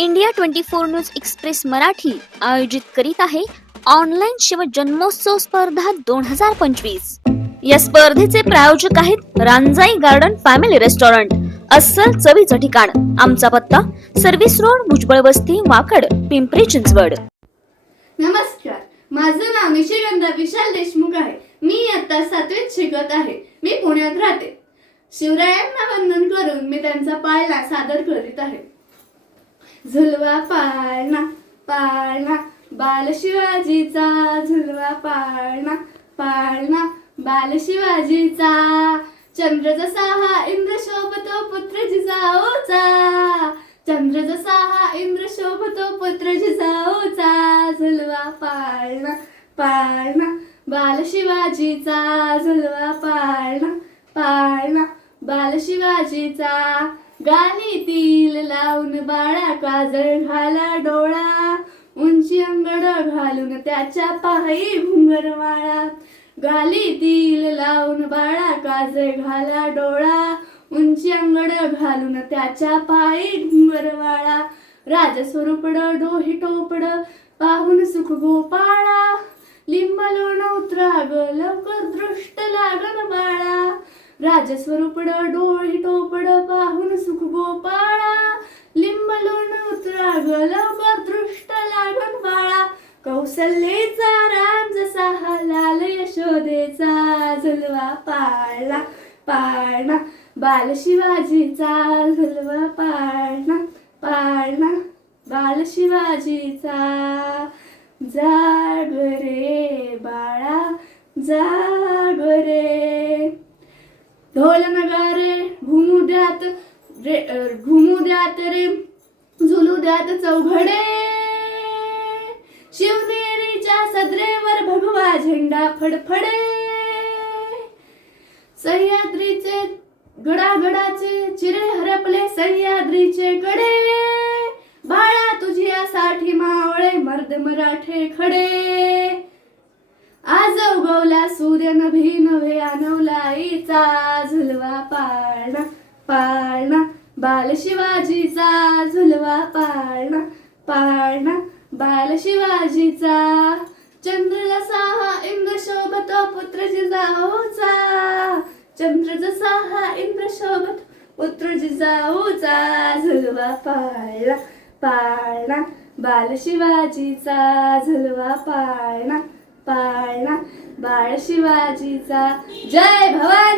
India twenty four news express Marathi आयोजित करीत आहे ऑनलाईन शिव जन्मोत्सव स्पर्धा दोन हजार पंचवीस. या स्पर्धेचे प्रायोजक आहेत रांजाई गार्डन फॅमिली रेस्टॉरंट अस्सल चवीचं ठिकाण आमचा पत्ता सर्व्हिस रोड भुजबळ वस्ती वाकड पिंपरी चिंचवड. नमस्कार माझं नाव निशिगंधा विशाल देशमुख आहे. मी आता सातवीत शिकत आहे. मी पुण्यात राहते. शिवरायांना वंदन करून मी त्यांचा पायला सादर करीत आहे. झुलवा पाळणा पाळणा. बाल शिवाजीचा झुलवा पाळणा पाळणा. बाल शिवाजीचा चंद्र जसा हा इंद्र शोभतो पुत्र जिजाऊचा चंद्र जसा हा इंद्र शोभतो पुत्र जिजाऊचा झुलवा पाळणा पाळणा. बाल शिवाजीचा झुलवा पाळणा पाळणा. बाल शिवाजीचा गालीतील लावून बाळा काजळ घाला डोळा. उंची अंगड घालून त्याच्या पायी घुंगरवाळा गालीतील लावून बाळा काजळ घाला डोळा. उंची अंगड घालून त्याच्या पायी घुंगरवाळा राजस्वरूपड डोही टोपड पाहून सुख गोपाळा. लिंब लोण उतराग लवकर दृष्ट लागन बाळा. राजस्वरूपड डोळी टोपड पाहून सुख गोपाळा लिंब लोण उतरागल दृष्ट लागून बाळा. कौसल्येचा राम जसा हा लाल यशोदेचा झुलवा पाळला पाळणा. बाल शिवाजीचा झुलवा पाळणा पाळणा. बाल शिवाजीचा जाग रे बाळा जाग रे ढोल नगारे घुमू द्यात रे घुमू द्यात रे झुलू द्यात चौघडे. शिवनेरीच्या सदरेवर भगवा झेंडा फडफडे. सह्याद्रीचे गडागडाचे चिरे हरपले सह्याद्रीचे कडे. बाळा तुझ्यासाठी मावळे मर्द मराठे खडे. सूर्य नभी नव्हे अनवलाईचा झुलवा पाळणा पाळणा. बाल शिवाजीचा झुलवा पाळणा पाळणा. बाल शिवाजीचा चंद्र जसा हा इंद्र शोभतो पुत्र जिजाऊचा चंद्र जसा हा इंद्र शोभतो पुत्र जिजाऊचा झुलवा पाळणा पाळणा. बाल शिवाजीचा झुलवा पाळणा. पाळणा बाळ शिवाजीचा. जय भवा